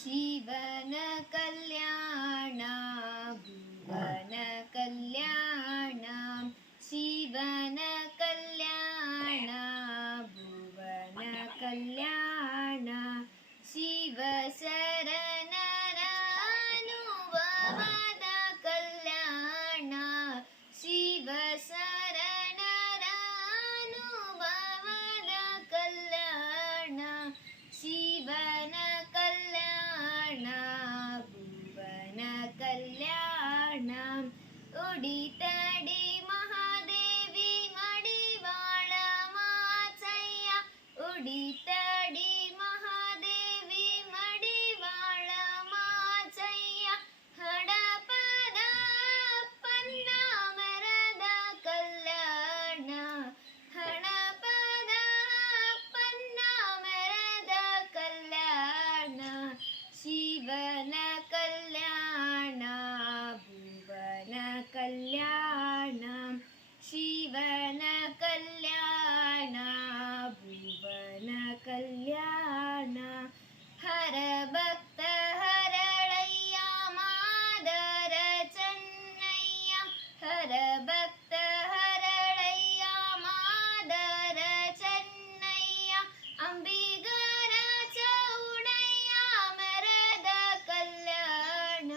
ಶಿವನ ಕಲ್ಯಾಣ ಭುವನ ಕಲ್ಯಾಣ, ಶಿವನ ಕಲ್ಯಾಣ ಭುವನ ಕಲ್ಯಾಣ, ಶಿವ ಶರಣರ ಅನುಭವದ ಕಲ್ಯಾಣ, ಶಿವ ಶರಣರ ಅನುಭವದ ಕಲ್ಯಾಣ, ಶಿವನ ಕಲ್ಯಾಣ ಭುವನ ಕಲ್ಯಾಣ. ಉಡಿತಡಿ ಮಹಾದೇವಿ ಮಡಿವಾಳ ಮಾಚಯ್ಯ, ಉಡಿತಡಿ ಮಹಾದೇವಿ ಮಡಿವಾಳ ಮಾಚಯ್ಯ, ಹಡಪದ ಅಪ್ಪನ್ನ ಮರದ ಕಲ್ಯಾಣ, ಹಡಪದ ಅಪ್ಪನ್ನ ಮರದ ಕಲ್ಯಾಣ, ಶಿವನ ಕಲ್ಯಾಣ ಭುವನ ಕಲ್ಯಾಣ, ಶಿವನ ಕಲ್ಯಾಣ ಭುವನ ಕಲ್ಯಾಣ. ಹರ ಭಕ್ತ ಹರಳಯ್ಯ ಮಾದರ ಚೆನ್ನಯ್ಯ, ಹರ ಭಕ್ತ ಹರಳಯ್ಯ ಮಾದರ ಚೆನ್ನಯ್ಯ, ಅಂಬಿಗರ ಚೌಡಯ್ಯ ಮರದ ಕಲ್ಯಾಣ,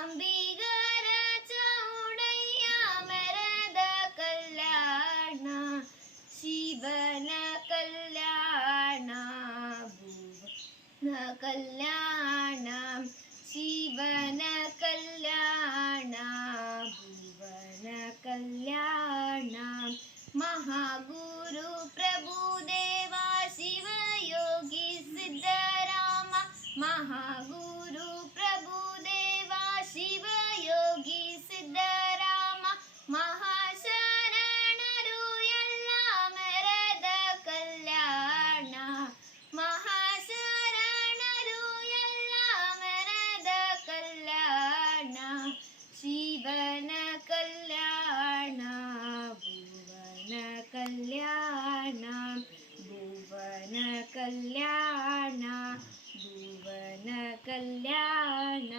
ಅಂಬಿಗರ ಚೌಡಯ್ಯ ಮರದ ಕಲ್ಯಾಣ, ಶಿವನ ಕಲ್ಯಾಣ ಭುವನ ಕಲ್ಯಾಣ, ಶಿವನ ಕಲ್ಯಾಣ ಭುವನ ಕಲ್ಯಾಣ. ಮಹಾಗುರು ಪ್ರಭುದೇವ ಶಿವಯೋಗಿ ಸಿದ್ಧರಾಮ, ಮಹಾಗುರು ಪ್ರಭುದೇವ ಶಿವಯೋಗಿ ಸಿದ್ಧರಾಮ, ಮಹಾಶರಣರು ಎಲ್ಲ ಮರದ ಕಲ್ಯಾಣ, ಮಹಾಶರಣರು ಎಲ್ಲ ಮರದ ಕಲ್ಯಾಣ, ಶಿವನ ಕಲ್ಯಾಣ ಭುವನ ಕಲ್ಯಾಣ, ಭುವನ ಕಲ್ಯಾಣ ಭುವನ ಕಲ್ಯಾಣ.